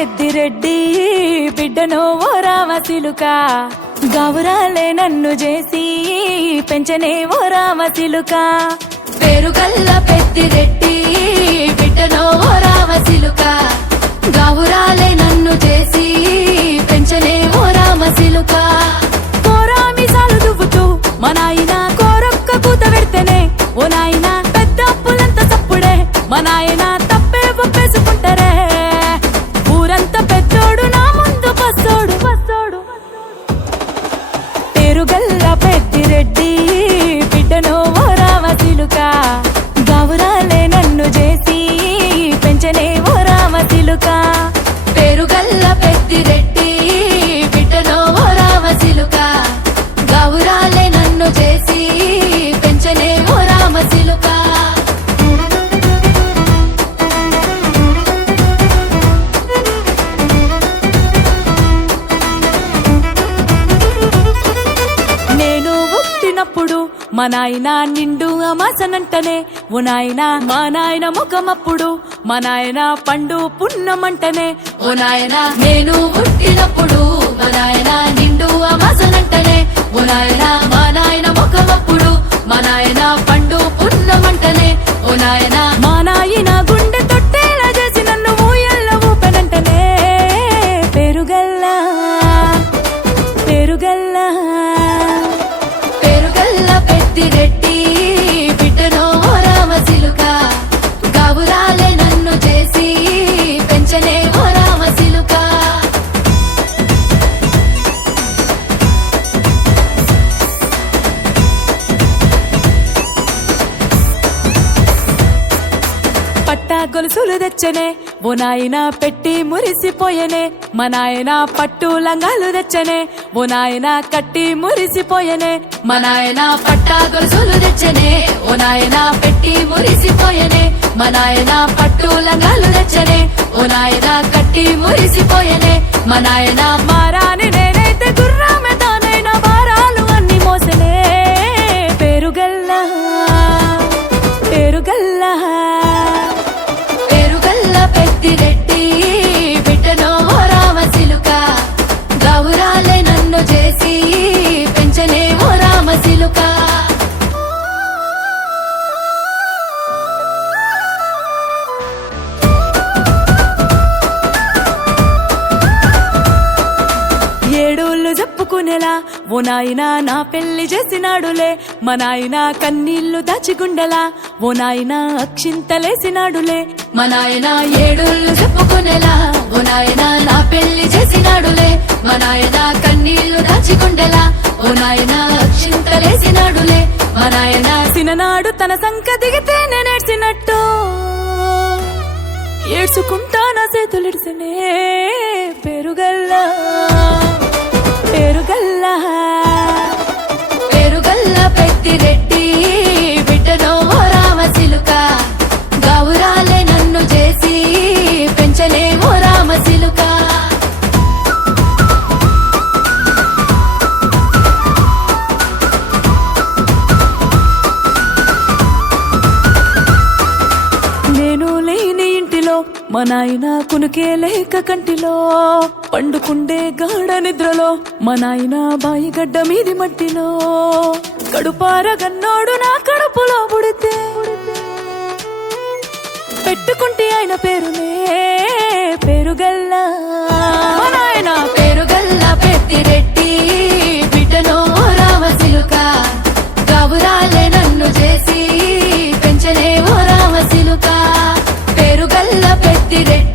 పెద్దిరెడ్డి బిడ్డను ఓ రామసిలుక గౌరాలే నన్ను చేసి పెంచనే ఓ రామసిలుక పేరుగల్ల పెద్దిరెడ్డి బిడ్డను ఓ రామసిలుక గౌరాలే నన్ను చేసి పెంచనే ఓ రామసిలుక కోరామిసాలు దువ్వుతూ మా నాయన కోరొక్క కూత పెడితేనే ఓ నాయన పెద్ద అప్పులంత తప్పుడే మా నాయన తప్పే ఒప్పేసుకుంటారే ఊరంతా పెద్దోడు నా ముందు పచ్చోడు పేరుగల్ల పెద్దిరెడ్డి బిడ్డను ఓ రామసిలుక గౌరాలే నన్ను చేసి పెంచనే ఓ రామసిలుక పేరుగల్ల పెద్దిరెడ్డి బిడ్డను ఓ రామసిలుక గౌరాలే నన్ను చేసి పెంచనే ఓ రామసిలుక నేను పుట్టినప్పుడు మా నాయన నిండు అమాసనంటనే ఓ నాయన మా నాయన ముఖమప్పుడు మా నాయన పండు పున్నమంటనే ఓ నాయన నేను పుట్టినప్పుడు మా నాయన నిండు అమాసనంటనే ఓ నాయన మా నాయన ముఖమప్పుడు మా నాయన పండు పున్నమంటనే ఓ నాయన మా నాయన గుండె తొట్టేలా చేసి నన్ను ఊయల్ల ఊపెనంటనే పేరుగల్లా పేరుగల్ల పెద్దిరెడ్డి బిడ్డను ఓ రామసిలుక గౌరాలే నన్ను చేసి పెంచనే ఓ రామసిలుక పట్టా గొలుసులు తెచ్చనే ఓ నాయన పెట్టి మురిసిపోయనే మా నాయన పట్టు లంగాలు తెచ్చనే ఓ నాయన కట్టి మురిసిపోయనే మా నాయన పట్టా గొలుసులు తెచ్చనే ఓ నాయన పెట్టి మురిసిపోయనే మా నాయన పట్టు లంగాలు తెచ్చనే ఓ నాయన కట్టి మురిసిపోయనే మా నాయన మారాని నేనైతే గుర్రామె తానైనా భారాలు అన్ని మోసనే పేరుగల్లా పేరుగల్లా పేరుగల్ల పెద్దిరెడ్డి బిడ్డను ఓ రామసిలుక గౌరాలే నన్ను చేసి పెంచనే ఓ రామసిలుక ఏడోళ్ళు చెప్పుకునేలా ఓ నాయన నా పెళ్లి చేసినాడులే మా నాయన కన్నీళ్లు దాచిగుండెలా ఓ నాయన అక్షింతలేసినాడులే మా నాయన ఏడుళ్ళు చెప్పుకునేలా ఓ నాయన నా పెళ్లి చేసినాడులే మా నాయన కన్నీళ్లు దాచికుండెలా ఓ నాయన అక్షింతలేసినాడులే మా నాయన సిననాడు తన సంక దిగితే నేనేడ్చినట్టు ఏడ్చుకుంటా నా చేతులిడిసనే పేరుగల్లా పేరుగల్లా పేరుగల్ల పెద్దిరెడ్డి బిడ్డను ఓ రామసిలుక గౌరాలే నన్ను చేసి పెంచలే ఓ రామసిలుక నేను లేని ఇంటిలో మా నాయన కునుకే లేక కంటిలో పండుకుండే గాఢ నిద్రలో మా నాయన బాయిగడ్డ మీది మట్టిలో కడుపారగన్నోడు నా కడుపులో పుడితే పెట్టుకుంటే ఆయన పేరునే పేరుగల్లా మా నాయన పేరుగల్ల పెద్దిరెడ్డి బిడ్డను ఓ రామసిలుక గౌరాలే నన్ను చేసి పెంచలే ఓ రామసిలుక పేరుగల్ల పెద్దిరెడ్డి